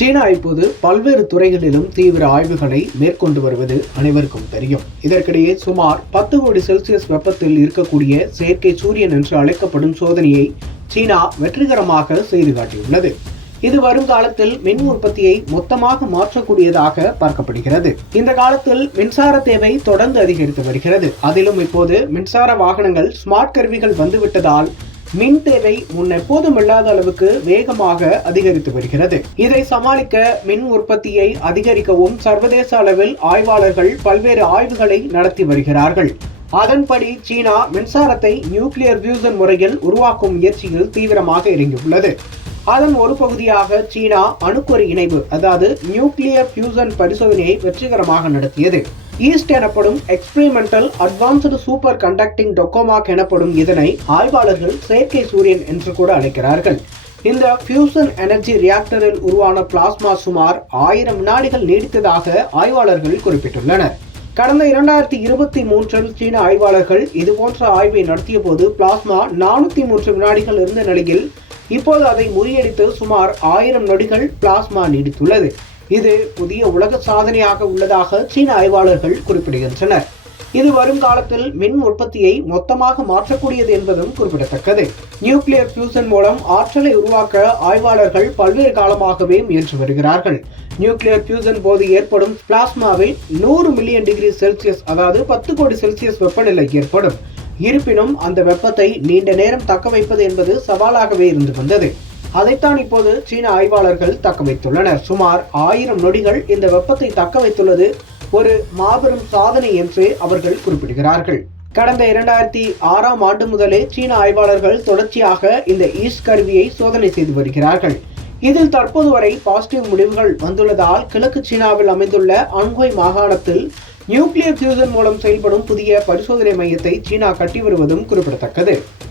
சீனா இப்போது பல்வேறு துறைகளிலும் தீவிர ஆய்வுகளை மேற்கொண்டு வருவது அனைவருக்கும் தெரியும். இதற்கிடையே சுமார் 10 கோடி செல்சியஸ் வெப்பத்தில் இருக்கக்கூடிய செயற்கை சூரியன் என்று அழைக்கப்படும் சோதனையை சீனா வெற்றிகரமாக செய்து காட்டியுள்ளது. இது வருங்காலத்தில் மின் உற்பத்தியை மொத்தமாக மாற்றக்கூடியதாக பார்க்கப்படுகிறது. இந்த காலத்தில் மின்சார தேவை தொடர்ந்து அதிகரித்து வருகிறது. அதிலும் இப்போது மின்சார வாகனங்கள், ஸ்மார்ட் கருவிகள் வந்துவிட்டதால் மின் தேவை முன்னெப்போதும் இல்லாத அளவுக்கு வேகமாக அதிகரித்து வருகிறது. இதை சமாளிக்க மின் உற்பத்தியை அதிகரிக்கவும் சர்வதேச அளவில் ஆய்வாளர்கள் பல்வேறு ஆய்வுகளை நடத்தி வருகிறார்கள். அதன்படி சீனா மின்சாரத்தை நியூக்ளியர் ஃபியூசன் முறையில் உருவாக்கும் முயற்சியில் தீவிரமாக இறங்கியுள்ளது. அதன் ஒரு பகுதியாக சீனா அணுக்கரு இணைவு, அதாவது நியூக்ளியர் ஃபியூசன் பரிசோதனையை வெற்றிகரமாக நடத்தியது. ஈஸ்ட் எனப்படும் எக்ஸ்பெரிமெண்டல் அட்வான்ஸ்டு சூப்பர் கண்டக்டிங் டொக்கோமாக் எனப்படும் இதனை ஆய்வாளர்கள் செயற்கை சூரியன் என்று கூட அழைக்கிறார்கள். இந்த ஃபியூசன் எனர்ஜி ரியாக்டரில் உருவான பிளாஸ்மா சுமார் 1000 வினாடிகள் நீடித்ததாக ஆய்வாளர்கள் குறிப்பிட்டுள்ளனர். கடந்த 2023 சீன ஆய்வாளர்கள் இதுபோன்ற ஆய்வை நடத்திய போது பிளாஸ்மா 403 வினாடிகள் இருந்த நிலையில் இப்போது அதை முறியடித்து சுமார் 1000 நொடிகள் பிளாஸ்மா நீடித்துள்ளது. இது புதிய உலக சாதனையாக உள்ளதாக சீன ஆய்வாளர்கள் குறிப்பிடுகின்றனர். இது வரும் காலத்தில் மின் உற்பத்தியை மொத்தமாக மாற்றக்கூடியது என்பதும் குறிப்பிடத்தக்கது. நியூக்ளியர் ஃபியூசன் மூலம் ஆற்றலை உருவாக்க ஆய்வாளர்கள் பல்வேறு காலமாகவே முயன்று வருகிறார்கள். நியூக்ளியர் ஃபியூசன் போது ஏற்படும் பிளாஸ்மாவில் 100 மில்லியன் டிகிரி செல்சியஸ், அதாவது 10 கோடி செல்சியஸ் வெப்பநிலை ஏற்படும். இருப்பினும் அந்த வெப்பத்தை நீண்ட நேரம் தக்க வைப்பது என்பது சவாலாகவே இருந்து வந்தது. அதைத்தான் இப்போது சீன ஆய்வாளர்கள் தக்க வைத்துள்ளனர். சுமார் 1000 நொடிகள் இந்த வெப்பத்தை தக்க வைத்துள்ளது ஒரு மாபெரும் சாதனை என்று அவர்கள் குறிப்பிடுகிறார்கள். கடந்த 2006ஆம் ஆண்டு முதலே சீன ஆய்வாளர்கள் தொடர்ச்சியாக இந்த ஈஸ்ட் கருவியை சோதனை செய்து வருகிறார்கள். இதில் தற்போது வரை பாசிட்டிவ் முடிவுகள் வந்துள்ளதால் கிழக்கு சீனாவில் அமைந்துள்ள அன்ஹோய் மாகாணத்தில் நியூக்ளியர் ஃபியூசன் மூலம் செயல்படும் புதிய பரிசோதனை மையத்தை சீனா கட்டி வருவதும் குறிப்பிடத்தக்கது.